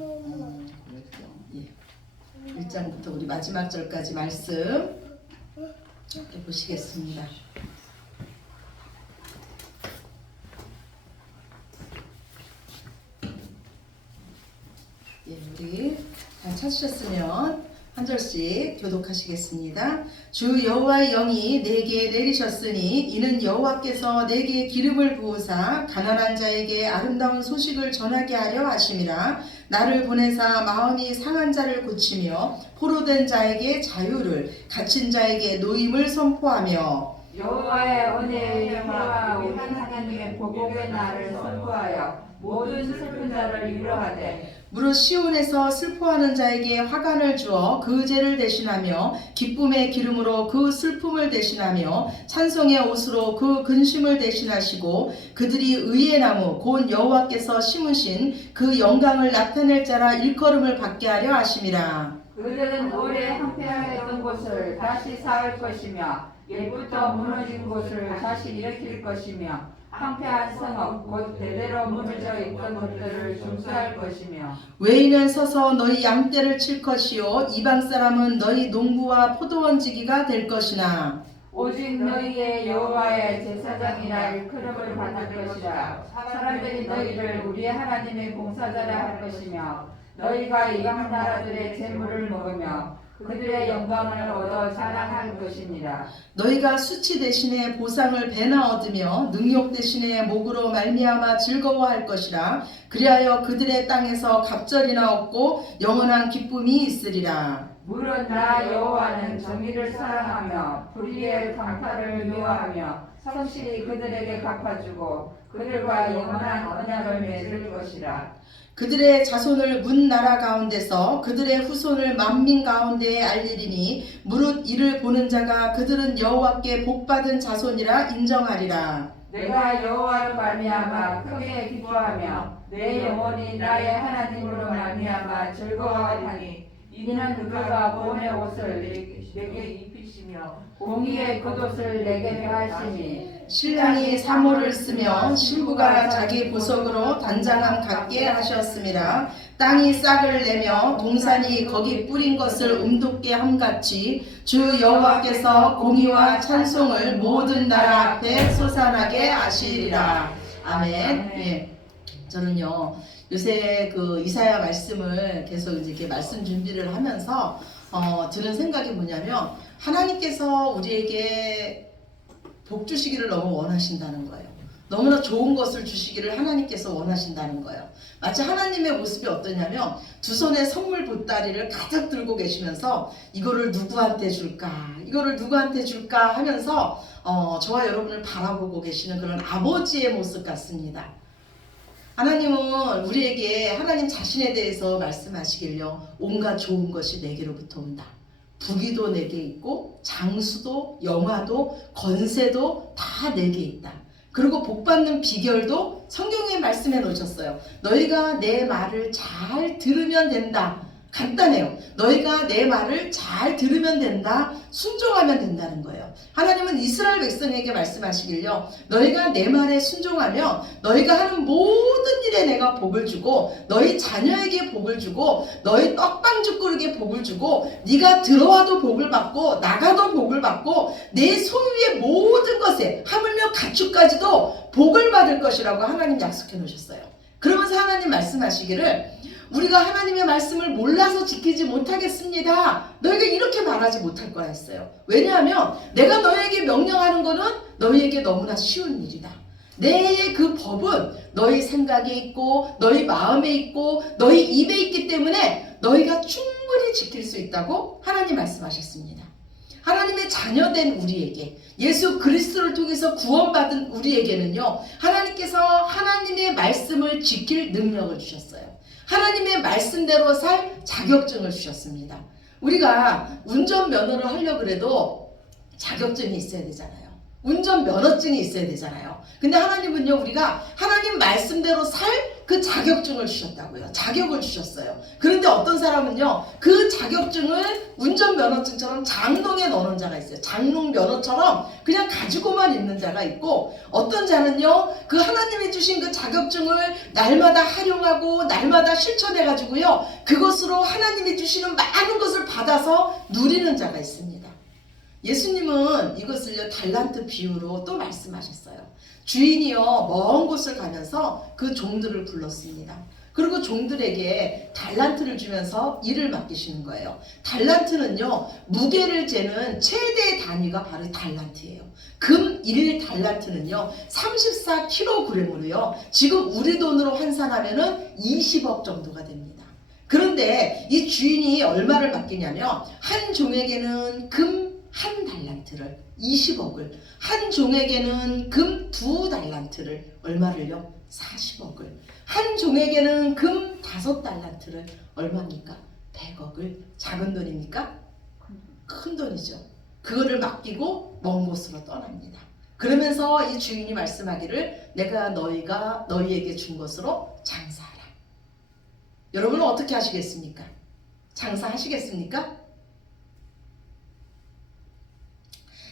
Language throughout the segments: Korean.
예. 1장부터 우리 마지막 절까지 말씀 보시겠습니다. 예, 우리 다 찾으셨으면 한 절씩 교독하시겠습니다. 주 여호와의 영이 내게 내리셨으니 이는 여호와께서 내게 기름을 부으사 가난한 자에게 아름다운 소식을 전하게 하려 하심이라. 나를 보내사 마음이 상한 자를 고치며 포로된 자에게 자유를, 갇힌 자에게 노임을 선포하며 여호와의 은혜의 영화와 우리 하나님의 보복의 날을 선포하여 모든 슬픈 자를 위로하되 무릇 시온에서 슬퍼하는 자에게 화관을 주어 그 죄를 대신하며 기쁨의 기름으로 그 슬픔을 대신하며 찬송의 옷으로 그 근심을 대신하시고 그들이 의의 나무 곧 여호와께서 심으신 그 영광을 나타낼 자라 일컬음을 받게 하려 하심이라. 그들은 오래 황폐하였던 곳을 다시 쌓을 것이며 옛부터 무너진 곳을 다시 일으킬 것이며 황폐한 성읍 곧 대대로 무너져 있던 것들을 중수할 것이며 외인은 서서 너희 양떼를 칠 것이요 이방 사람은 너희 농부와 포도원지기가 될 것이나 오직 너희의 여호와의 제사장이라 일컬음을 받을 것이라. 사람들이 너희를 우리 하나님의 봉사자라 할 것이며 너희가 이방 나라들의 재물을 먹으며 그들의 영광을 얻어 자랑할 것이니라. 너희가 수치 대신에 보상을 배나 얻으며 능욕 대신에 목으로 말미암아 즐거워할 것이라. 그리하여 그들의 땅에서 갑절이나 얻고 영원한 기쁨이 있으리라. 물은 나 여호와는 정의를 사랑하며 불의의 강탈을 미워하며 성실히 그들에게 갚아주고 그들과 영원한 언약을 맺을 것이라. 그들의 자손을 문 나라 가운데서 그들의 후손을 만민 가운데에 알리리니 무릇 이를 보는 자가 그들은 여호와께 복받은 자손이라 인정하리라. 내가 여호와로 말미암아 크게 기뻐하며 내 영혼이 나의 하나님으로 말미암아 즐거워하리니 이는 그가 보온의 옷을 내게 입히시며 공의의 겉옷을 내게 하시니 신랑이 사모를 쓰며 신부가 자기 보석으로 단장함 갖게 하셨음이라. 땅이 싹을 내며 동산이 거기 뿌린 것을 움돋게 함같이 주 여호와께서 공의와 찬송을 모든 나라 앞에 솟아나게 하시리라. 아멘. 예. 저는요 요새 그 이사야 말씀을 계속 이렇게 말씀 준비를 하면서 드는 생각이 뭐냐면 하나님께서 우리에게 복 주시기를 너무 원하신다는 거예요. 너무나 좋은 것을 주시기를 하나님께서 원하신다는 거예요. 마치 하나님의 모습이 어떠냐면 두 손에 선물 보따리를 가득 들고 계시면서 이거를 누구한테 줄까 이거를 누구한테 줄까 하면서 저와 여러분을 바라보고 계시는 그런 아버지의 모습 같습니다. 하나님은 우리에게 하나님 자신에 대해서 말씀하시길요. 온갖 좋은 것이 내게로부터 온다. 부귀도 내게 있고 장수도 영화도 권세도 다 내게 있다. 그리고 복받는 비결도 성경에 말씀해 놓으셨어요. 너희가 내 말을 잘 들으면 된다. 간단해요. 너희가 내 말을 잘 들으면 된다. 순종하면 된다는 거예요. 하나님은 이스라엘 백성에게 말씀하시길요. 너희가 내 말에 순종하면 너희가 하는 모든 일에 내가 복을 주고 너희 자녀에게 복을 주고 너희 떡방죽 그릇에 복을 주고 네가 들어와도 복을 받고 나가도 복을 받고 내 소유의 모든 것에 하물며 가축까지도 복을 받을 것이라고 하나님 약속해 놓으셨어요. 그러면서 하나님 말씀하시기를 우리가 하나님의 말씀을 몰라서 지키지 못하겠습니다. 너희가 이렇게 말하지 못할 거라 했어요. 왜냐하면 내가 너희에게 명령하는 것은 너희에게 너무나 쉬운 일이다. 내 그 법은 너희 생각에 있고 너희 마음에 있고 너희 입에 있기 때문에 너희가 충분히 지킬 수 있다고 하나님 말씀하셨습니다. 하나님의 자녀된 우리에게 예수 그리스도를 통해서 구원받은 우리에게는요. 하나님께서 하나님의 말씀을 지킬 능력을 주셨어요. 하나님의 말씀대로 살 자격증을 주셨습니다. 우리가 운전면허를 하려고 해도 자격증이 있어야 되잖아요. 운전면허증이 있어야 되잖아요. 근데 하나님은요 우리가 하나님 말씀대로 살 그 자격증을 주셨다고요. 자격을 주셨어요. 그런데 어떤 사람은요, 그 자격증을 운전면허증처럼 장롱에 넣어놓은 자가 있어요. 장롱 면허처럼 그냥 가지고만 있는 자가 있고, 어떤 자는요, 그 하나님이 주신 그 자격증을 날마다 활용하고 날마다 실천해가지고요, 그것으로 하나님이 주시는 많은 것을 받아서 누리는 자가 있습니다. 예수님은 이것을요, 달란트 비유로 또 말씀하셨어요. 주인이요, 먼 곳을 가면서 그 종들을 불렀습니다. 그리고 종들에게 달란트를 주면서 일을 맡기시는 거예요. 달란트는요, 무게를 재는 최대 단위가 바로 달란트예요. 금 1달란트는요 34kg으로요 지금 우리 돈으로 환산하면은 20억 정도가 됩니다. 그런데 이 주인이 얼마를 맡기냐면, 한 종에게는 금 1달란트를 20억을, 한 종에게는 금 2달란트를 얼마를요? 40억을, 한 종에게는 금 5달란트를 얼마입니까? 100억을. 작은 돈입니까? 큰 돈이죠. 그거를 맡기고 먼 곳으로 떠납니다. 그러면서 이 주인이 말씀하기를, 내가 너희에게 준 것으로 장사하라. 여러분은 어떻게 하시겠습니까? 장사하시겠습니까?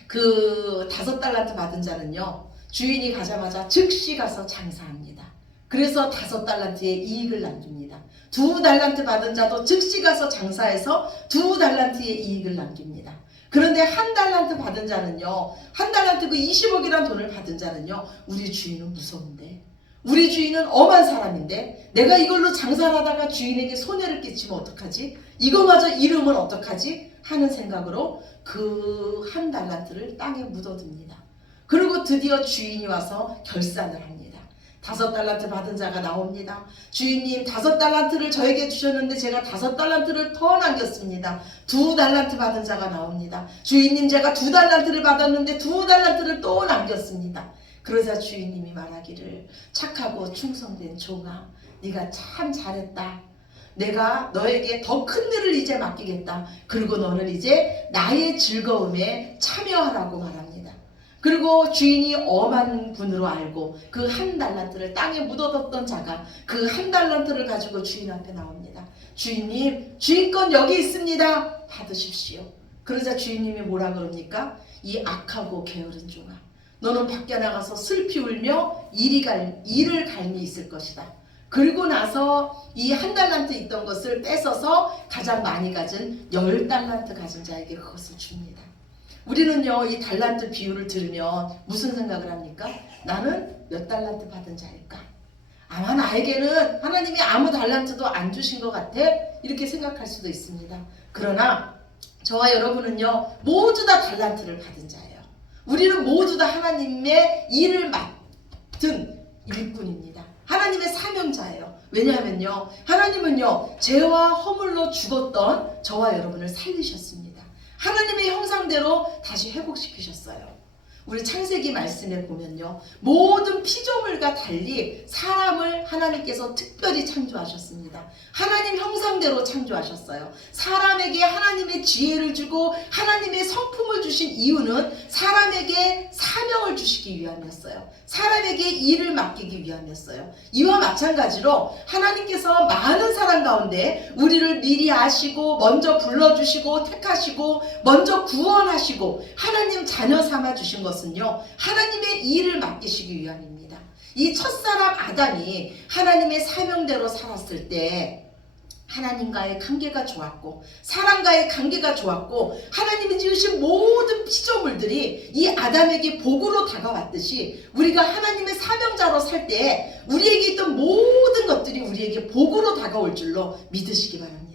그 5달란트 받은 자는요, 주인이 가자마자 즉시 가서 장사합니다. 그래서 5달란트의 이익을 남깁니다. 2달란트 받은 자도 즉시 가서 장사해서 2달란트의 이익을 남깁니다. 그런데 1달란트 받은 자는요, 1달란트 그 20억이라는 돈을 받은 자는요, 우리 주인은 무서운데, 우리 주인은 엄한 사람인데, 내가 이걸로 장사를 하다가 주인에게 손해를 끼치면 어떡하지? 이거마저 잃으면 어떡하지? 하는 생각으로 그 1달란트를 땅에 묻어둡니다. 그리고 드디어 주인이 와서 결산을 합니다. 5달란트 받은 자가 나옵니다. 주인님, 5달란트를 저에게 주셨는데 제가 5달란트를 더 남겼습니다. 2달란트 받은 자가 나옵니다. 주인님, 제가 2달란트를 받았는데 2달란트를 또 남겼습니다. 그러자 주인님이 말하기를, 착하고 충성된 종아, 네가 참 잘했다. 내가 너에게 더 큰 일을 이제 맡기겠다. 그리고 너는 이제 나의 즐거움에 참여하라고 말합니다. 그리고 주인이 엄한 분으로 알고 그 1달란트를 땅에 묻어뒀던 자가 그 1달란트를 가지고 주인 앞에 나옵니다. 주인님, 주인권 여기 있습니다. 받으십시오. 그러자 주인님이 뭐라 그럽니까? 이 악하고 게으른 종아, 너는 밖에 나가서 슬피 울며 이를 갈미 있을 것이다. 그리고 나서 이 1달란트 있던 것을 뺏어서 가장 많이 가진 10달란트 가진 자에게 그것을 줍니다. 우리는요, 이 달란트 비유를 들으면 무슨 생각을 합니까? 나는 몇 달란트 받은 자일까? 아마 나에게는 하나님이 아무 달란트도 안 주신 것 같아, 이렇게 생각할 수도 있습니다. 그러나 저와 여러분은요, 모두 다 달란트를 받은 자예요. 우리는 모두 다 하나님의 일을 맡은 일꾼입니다. 하나님의 사명자예요. 왜냐하면요, 하나님은요, 죄와 허물로 죽었던 저와 여러분을 살리셨습니다. 하나님의 형상대로 다시 회복시키셨어요. 우리 창세기 말씀에 보면요, 모든 피조물과 달리 사람을 하나님께서 특별히 창조하셨습니다. 하나님 형상대로 창조하셨어요. 사람에게 하나님의 지혜를 주고 하나님의 성품을 주신 이유는 사람에게 사명을 주시기 위함이었어요. 사람에게 일을 맡기기 위함이었어요. 이와 마찬가지로 하나님께서 많은 사람 가운데 우리를 미리 아시고 먼저 불러주시고 택하시고 먼저 구원하시고 하나님 자녀 삼아 주신 것은요, 하나님의 일을 맡기시기 위함입니다. 이 첫사람 아담이 하나님의 사명대로 살았을 때 하나님과의 관계가 좋았고 사람과의 관계가 좋았고, 하나님이 지으신 모든 피조물들이 이 아담에게 복으로 다가왔듯이 우리가 하나님의 사명자로 살 때 우리에게 있던 모든 것들이 우리에게 복으로 다가올 줄로 믿으시기 바랍니다.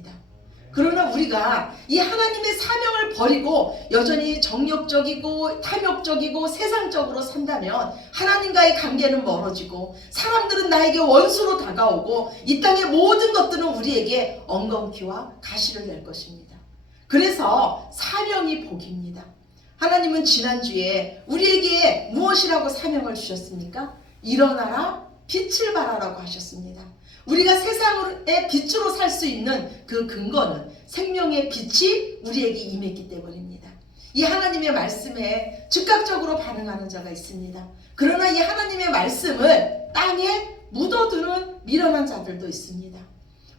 그러나 우리가 이 하나님의 사명을 버리고 여전히 정욕적이고 탐욕적이고 세상적으로 산다면 하나님과의 관계는 멀어지고 사람들은 나에게 원수로 다가오고 이 땅의 모든 것들은 우리에게 엉겅퀴와 가시를 낼 것입니다. 그래서 사명이 복입니다. 하나님은 지난주에 우리에게 무엇이라고 사명을 주셨습니까? 일어나라, 빛을 발하라고 하셨습니다. 우리가 세상의 빛으로 살 수 있는 그 근거는 생명의 빛이 우리에게 임했기 때문입니다. 이 하나님의 말씀에 즉각적으로 반응하는 자가 있습니다. 그러나 이 하나님의 말씀을 땅에 묻어두는 미련한 자들도 있습니다.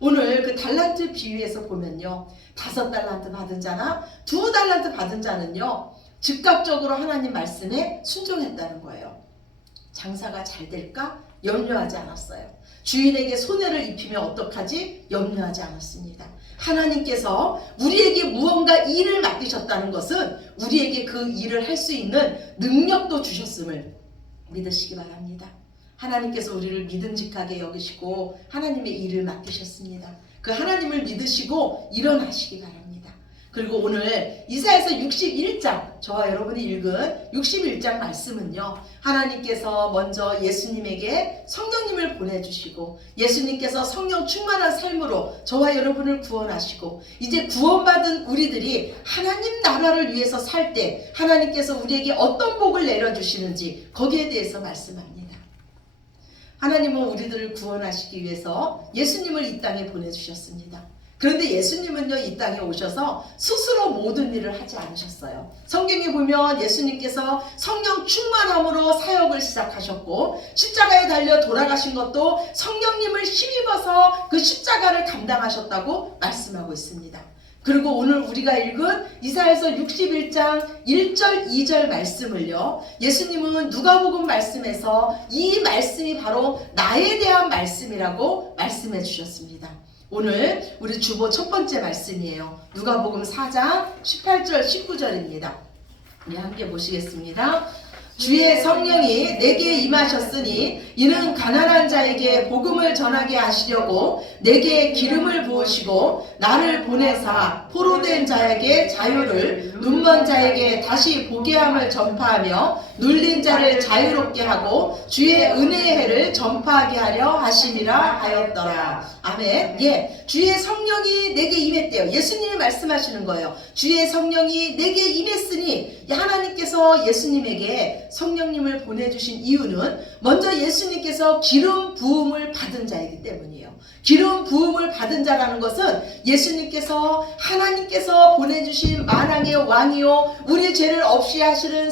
오늘 그 달란트 비유에서 보면요, 5달란트 받은 자나 2달란트 받은 자는요, 즉각적으로 하나님 말씀에 순종했다는 거예요. 장사가 잘 될까? 염려하지 않았어요. 주인에게 손해를 입히면 어떡하지? 염려하지 않았습니다. 하나님께서 우리에게 무언가 일을 맡기셨다는 것은 우리에게 그 일을 할 수 있는 능력도 주셨음을 믿으시기 바랍니다. 하나님께서 우리를 믿음직하게 여기시고 하나님의 일을 맡기셨습니다. 그 하나님을 믿으시고 일어나시기 바랍니다. 그리고 오늘 이사야서 61장, 저와 여러분이 읽은 61장 말씀은요, 하나님께서 먼저 예수님에게 성령님을 보내주시고 예수님께서 성령 충만한 삶으로 저와 여러분을 구원하시고 이제 구원받은 우리들이 하나님 나라를 위해서 살 때 하나님께서 우리에게 어떤 복을 내려주시는지 거기에 대해서 말씀합니다. 하나님은 우리들을 구원하시기 위해서 예수님을 이 땅에 보내주셨습니다. 그런데 예수님은요, 이 땅에 오셔서 스스로 모든 일을 하지 않으셨어요. 성경에 보면 예수님께서 성령 충만함으로 사역을 시작하셨고 십자가에 달려 돌아가신 것도 성령님을 힘입어서 그 십자가를 감당하셨다고 말씀하고 있습니다. 그리고 오늘 우리가 읽은 이사야서 61장 1절 2절 말씀을요, 예수님은 누가복음 말씀에서 이 말씀이 바로 나에 대한 말씀이라고 말씀해 주셨습니다. 오늘 우리 주보 첫 번째 말씀이에요. 누가복음 4장 18절 19절입니다. 우리 함께 보시겠습니다. 주의 성령이 내게 임하셨으니 이는 가난한 자에게 복음을 전하게 하시려고 내게 기름을 부으시고 나를 보내사 포로된 자에게 자유를, 눈먼 자에게 다시 보게 함을 전파하며 눌린 자를 자유롭게 하고 주의 은혜의 해를 전파하게 하려 하심이라 하였더라. 아멘. 예, 주의 성령이 내게 임했대요. 예수님이 말씀하시는 거예요. 주의 성령이 내게 임했으니, 하나님께서 예수님에게 성령님을 보내주신 이유는 먼저 예수님께서 기름 부음을 받은 자이기 때문이에요. 기름 부음을 받은 자라는 것은 예수님께서 하나님께서 보내주신 만왕의 왕이요 우리의 죄를 없이 하시는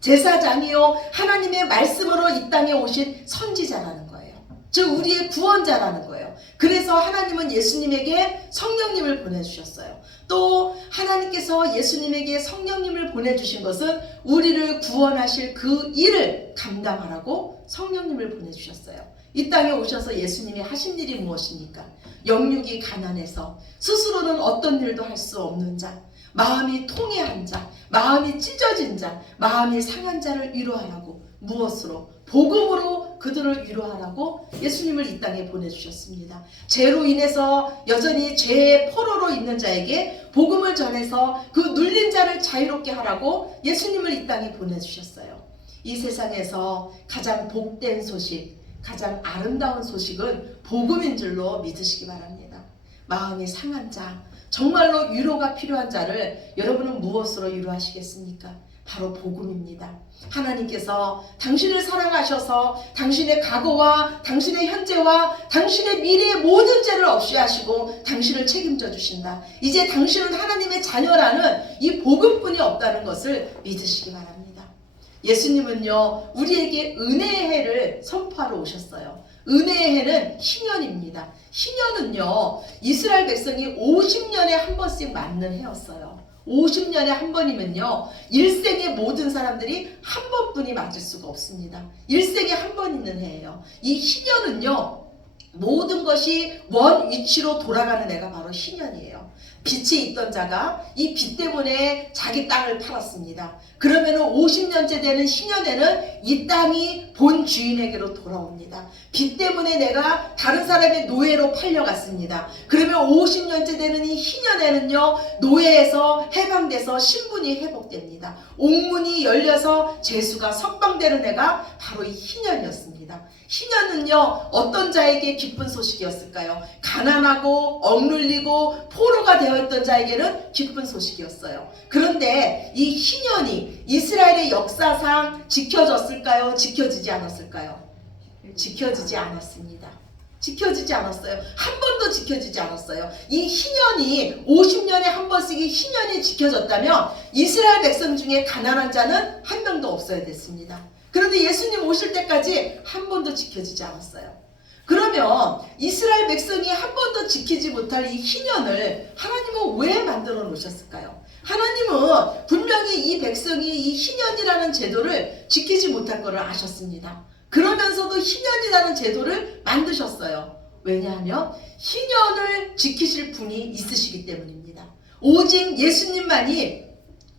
제사장이요 하나님의 말씀으로 이 땅에 오신 선지자라는 거예요. 즉 우리의 구원자라는 거예요. 그래서 하나님은 예수님에게 성령님을 보내주셨어요. 또 하나님께서 예수님에게 성령님을 보내주신 것은 우리를 구원하실 그 일을 감당하라고 성령님을 보내주셨어요. 이 땅에 오셔서 예수님이 하신 일이 무엇입니까? 영육이 가난해서 스스로는 어떤 일도 할 수 없는 자, 마음이 통해한 자, 마음이 찢어진 자, 마음이 상한 자를 위로하라고, 무엇으로? 복음으로 그들을 위로하라고 예수님을 이 땅에 보내주셨습니다. 죄로 인해서 여전히 죄의 포로로 있는 자에게 복음을 전해서 그 눌린 자를 자유롭게 하라고 예수님을 이 땅에 보내주셨어요. 이 세상에서 가장 복된 소식, 가장 아름다운 소식은 복음인 줄로 믿으시기 바랍니다. 마음이 상한 자, 정말로 위로가 필요한 자를 여러분은 무엇으로 위로하시겠습니까? 바로 복음입니다. 하나님께서 당신을 사랑하셔서 당신의 과거와 당신의 현재와 당신의 미래의 모든 죄를 없이 하시고 당신을 책임져 주신다. 이제 당신은 하나님의 자녀라는 이 복음뿐이 없다는 것을 믿으시기 바랍니다. 예수님은요 우리에게 은혜의 해를 선포하러 오셨어요. 은혜의 해는 희년입니다. 희년은요 이스라엘 백성이 50년에 한 번씩 맞는 해였어요. 50년에 한 번이면요 일생의 모든 사람들이 한 번뿐이 맞을 수가 없습니다. 일생에 한 번 있는 해예요. 이 희년은요 모든 것이 원 위치로 돌아가는 해가 바로 희년이에요. 빛에 있던 자가 이 빛 때문에 자기 땅을 팔았습니다. 그러면 50년째 되는 희년에는 이 땅이 본 주인에게로 돌아옵니다. 빛 때문에 내가 다른 사람의 노예로 팔려갔습니다. 그러면 50년째 되는 이 희년에는요 노예에서 해방돼서 신분이 회복됩니다. 옥문이 열려서 죄수가 석방되는 해가 바로 이 희년이었습니다. 희년은요 어떤 자에게 기쁜 소식이었을까요? 가난하고 억눌리고 포로가 되어있던 자에게는 기쁜 소식이었어요. 그런데 이 희년이 이스라엘의 역사상 지켜졌을까요? 지켜지지 않았을까요? 지켜지지 않았습니다. 지켜지지 않았어요. 한 번도 지켜지지 않았어요. 이 희년이 50년에 한 번씩이 희년이 지켜졌다면 이스라엘 백성 중에 가난한 자는 한 명도 없어야 됐습니다. 그런데 예수님 오실 때까지 한 번도 지켜지지 않았어요. 그러면 이스라엘 백성이 한 번도 지키지 못할 이 희년을 하나님은 왜 만들어 놓으셨을까요? 하나님은 분명히 이 백성이 이 희년이라는 제도를 지키지 못할 것을 아셨습니다. 그러면서도 희년이라는 제도를 만드셨어요. 왜냐하면 희년을 지키실 분이 있으시기 때문입니다. 오직 예수님만이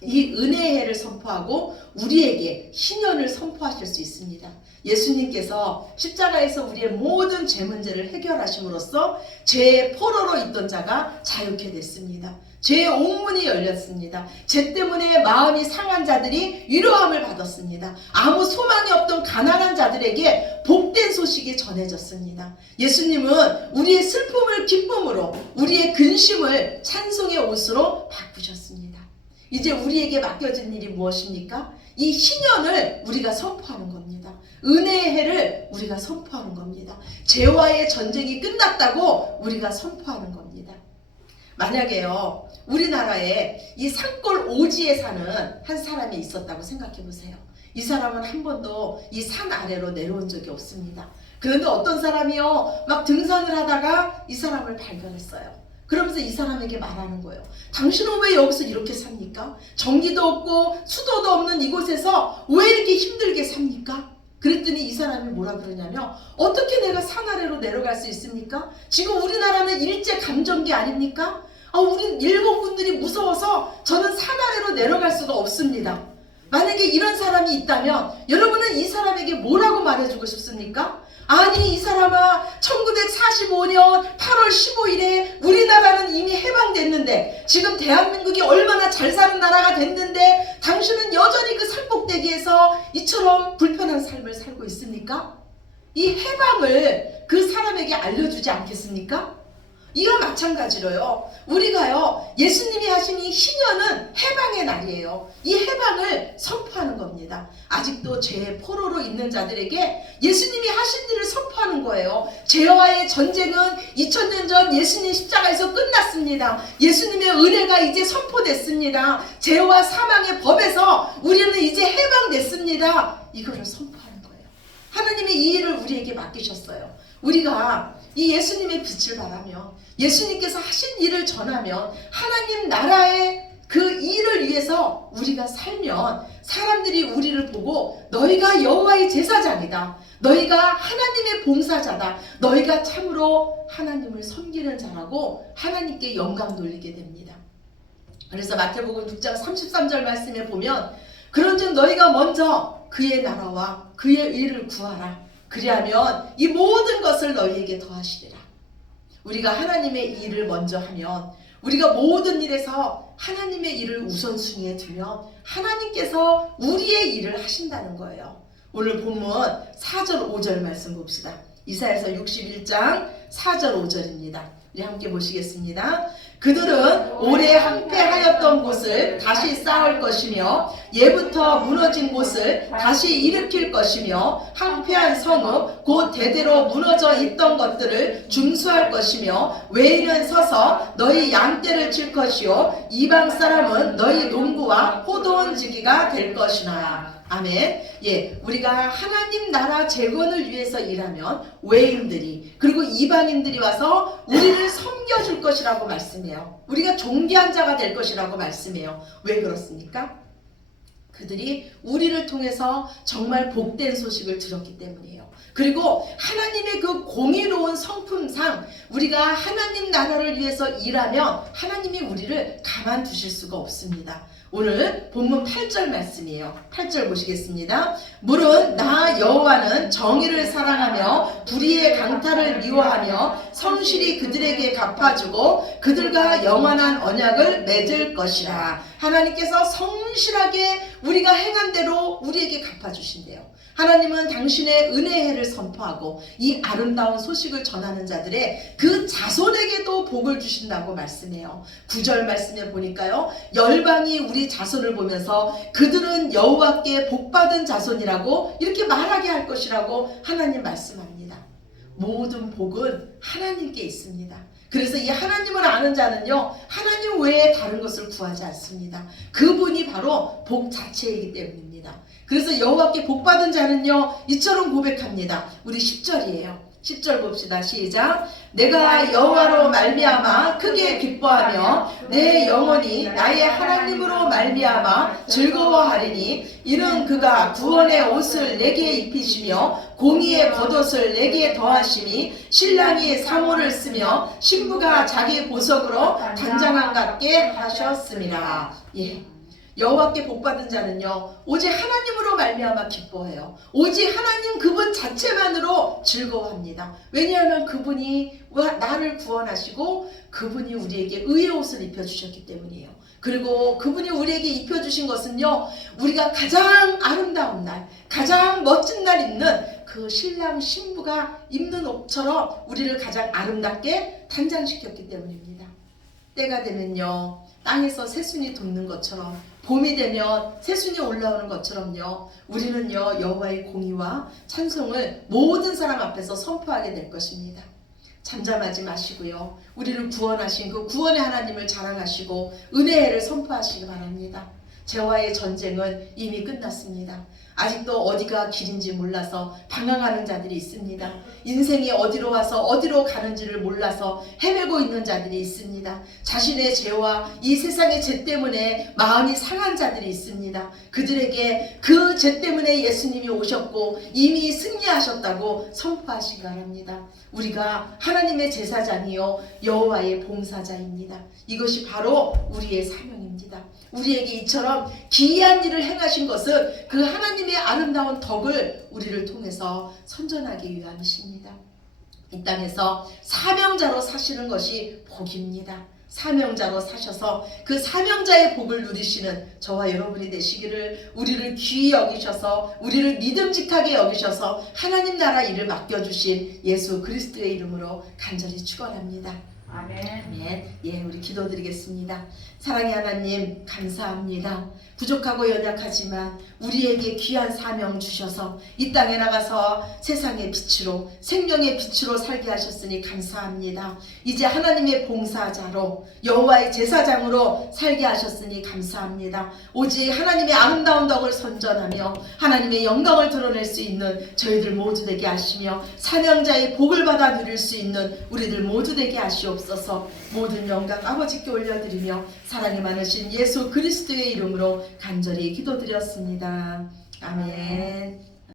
이 은혜의 해를 선포하고 우리에게 희년을 선포하실 수 있습니다. 예수님께서 십자가에서 우리의 모든 죄 문제를 해결하심으로써 죄의 포로로 있던 자가 자유케 됐습니다. 죄의 옥문이 열렸습니다. 죄 때문에 마음이 상한 자들이 위로함을 받았습니다. 아무 소망이 없던 가난한 자들에게 복된 소식이 전해졌습니다. 예수님은 우리의 슬픔을 기쁨으로, 우리의 근심을 찬송의 옷으로 바꾸셨습니다. 이제 우리에게 맡겨진 일이 무엇입니까? 이 희년을 우리가 선포하는 겁니다. 은혜의 해를 우리가 선포하는 겁니다. 죄와의 전쟁이 끝났다고 우리가 선포하는 겁니다. 만약에요, 우리나라에 이 산골 오지에 사는 한 사람이 있었다고 생각해 보세요. 이 사람은 한 번도 이 산 아래로 내려온 적이 없습니다. 그런데 어떤 사람이요, 막 등산을 하다가 이 사람을 발견했어요. 그러면서 이 사람에게 말하는 거예요. 당신은 왜 여기서 이렇게 삽니까? 전기도 없고 수도도 없는 이곳에서 왜 이렇게 힘들게 삽니까? 그랬더니 이 사람이 뭐라 그러냐면, 어떻게 내가 산 아래로 내려갈 수 있습니까? 지금 우리나라는 일제 감정기 아닙니까? 우리 일본군들이 무서워서 저는 산 아래로 내려갈 수가 없습니다. 만약에 이런 사람이 있다면 여러분은 이 사람에게 뭐라고 말해주고 싶습니까? 아니, 이 사람아, 1945년 8월 15일에 우리나라는 이미 해방됐는데, 지금 대한민국이 얼마나 잘 사는 나라가 됐는데 당신은 여전히 그 산꼭대기에서 이처럼 불편한 삶을 살고 있습니까? 이 해방을 그 사람에게 알려주지 않겠습니까? 이와 마찬가지로요, 우리가요, 예수님이 하신 이 희년은 해방의 날이에요. 이 해방을 선포하는 겁니다. 아직도 죄의 포로로 있는 자들에게 예수님이 하신 일을 선포하는 거예요. 죄와의 전쟁은 2000년 전 예수님 십자가에서 끝났습니다. 예수님의 은혜가 이제 선포됐습니다. 죄와 사망의 법에서 우리는 이제 해방됐습니다. 이거를 선포하는 거예요. 하나님이 이 일을 우리에게 맡기셨어요. 우리가 이 예수님의 빛을 바라며 예수님께서 하신 일을 전하면, 하나님 나라의 그 일을 위해서 우리가 살면 사람들이 우리를 보고 너희가 여호와의 제사장이다, 너희가 하나님의 봉사자다, 너희가 참으로 하나님을 섬기는 자라고 하나님께 영광 돌리게 됩니다. 그래서 마태복음 6장 33절 말씀에 보면, 그런즉 너희가 먼저 그의 나라와 그의 의를 구하라, 그리하면 이 모든 것을 너희에게 더하시리라. 우리가 하나님의 일을 먼저 하면, 우리가 모든 일에서 하나님의 일을 우선순위에 두면 하나님께서 우리의 일을 하신다는 거예요. 오늘 본문 4절 5절 말씀 봅시다. 이사야서 61장 4절 5절입니다. 우리 함께 보시겠습니다. 그들은 오래 항폐하였던 곳을 다시 쌓을 것이며 예부터 무너진 곳을 다시 일으킬 것이며 항폐한 성읍 곧 대대로 무너져 있던 것들을 중수할 것이며 외인은 서서 너희 양떼를 칠 것이요 이방 사람은 너희 농구와 포도원지기가 될 것이나. 아멘. 예, 우리가 하나님 나라 재건을 위해서 일하면 외인들이, 그리고 이방인들이 와서 우리를 섬겨줄 것이라고 말씀해요. 우리가 존귀한 자가 될 것이라고 말씀해요. 왜 그렇습니까? 그들이 우리를 통해서 정말 복된 소식을 들었기 때문이에요. 그리고 하나님의 그 공의로운 성품상 우리가 하나님 나라를 위해서 일하면 하나님이 우리를 가만두실 수가 없습니다. 오늘 본문 8절 말씀이에요. 8절 보시겠습니다. 물은 나 여호와는 정의를 사랑하며 불의의 강탈을 미워하며 성실히 그들에게 갚아주고 그들과 영원한 언약을 맺을 것이라. 하나님께서 성실하게 우리가 행한 대로 우리에게 갚아주신대요. 하나님은 당신의 은혜의 해를 선포하고 이 아름다운 소식을 전하는 자들의 그 자손에게도 복을 주신다고 말씀해요. 9절 말씀에 보니까요, 열방이 우리 자손을 보면서 그들은 여호와께 복받은 자손이라고 이렇게 말하게 할 것이라고 하나님 말씀합니다. 모든 복은 하나님께 있습니다. 그래서 이 하나님을 아는 자는요, 하나님 외에 다른 것을 구하지 않습니다. 그분이 바로 복 자체이기 때문입니다. 그래서 여호와께 복 받은 자는요, 이처럼 고백합니다. 우리 10절이에요. 10절 봅시다. 시작. 내가 여호와로 말미암아 크게 기뻐하며 내 영혼이 나의 하나님으로 말미암아 즐거워하리니 이는 그가 구원의 옷을 내게 입히시며 공의의 겉옷을 내게 더하시니 신랑이 상호를 쓰며 신부가 자기 보석으로 단장함 같게 하셨음이라. 예. 여호와께 복받은 자는요, 오직 하나님으로 말미암아 기뻐해요. 오직 하나님 그분 자체만으로 즐거워합니다. 왜냐하면 그분이 나를 구원하시고 그분이 우리에게 의의 옷을 입혀주셨기 때문이에요. 그리고 그분이 우리에게 입혀주신 것은요, 우리가 가장 아름다운 날, 가장 멋진 날 입는 그 신랑 신부가 입는 옷처럼 우리를 가장 아름답게 단장시켰기 때문입니다. 때가 되면요, 땅에서 새순이 돋는 것처럼, 봄이 되면 새순이 올라오는 것처럼요, 우리는요 여호와의 공의와 찬송을 모든 사람 앞에서 선포하게 될 것입니다. 잠잠하지 마시고요, 우리를 구원하신 그 구원의 하나님을 자랑하시고 은혜를 선포하시기 바랍니다. 저와의 전쟁은 이미 끝났습니다. 아직도 어디가 길인지 몰라서 방황하는 자들이 있습니다. 인생이 어디로 와서 어디로 가는지를 몰라서 헤매고 있는 자들이 있습니다. 자신의 죄와 이 세상의 죄 때문에 마음이 상한 자들이 있습니다. 그들에게 그 죄 때문에 예수님이 오셨고 이미 승리하셨다고 선포하시기 바랍니다. 우리가 하나님의 제사장이요 여호와의 봉사자입니다. 이것이 바로 우리의 사명입니다. 우리에게 이처럼 기이한 일을 행하신 것은 그 하나님의 아름다운 덕을 우리를 통해서 선전하기 위함이십니다. 이 땅에서 사명자로 사시는 것이 복입니다. 사명자로 사셔서 그 사명자의 복을 누리시는 저와 여러분이 되시기를, 우리를 귀히 여기셔서 우리를 믿음직하게 여기셔서 하나님 나라 일을 맡겨주신 예수 그리스도의 이름으로 간절히 축원합니다. 아멘. 아멘. 예, 우리 기도드리겠습니다. 사랑의 하나님 감사합니다. 부족하고 연약하지만 우리에게 귀한 사명 주셔서 이 땅에 나가서 세상의 빛으로 생명의 빛으로 살게 하셨으니 감사합니다. 이제 하나님의 봉사자로 여호와의 제사장으로 살게 하셨으니 감사합니다. 오직 하나님의 아름다운 덕을 선전하며 하나님의 영광을 드러낼 수 있는 저희들 모두 되게 하시며 사명자의 복을 받아 누릴 수 있는 우리들 모두 되게 하시옵소서. 모든 영광 아버지께 올려드리며 사랑이 많으신 예수 그리스도의 이름으로 간절히 기도드렸습니다. 아멘.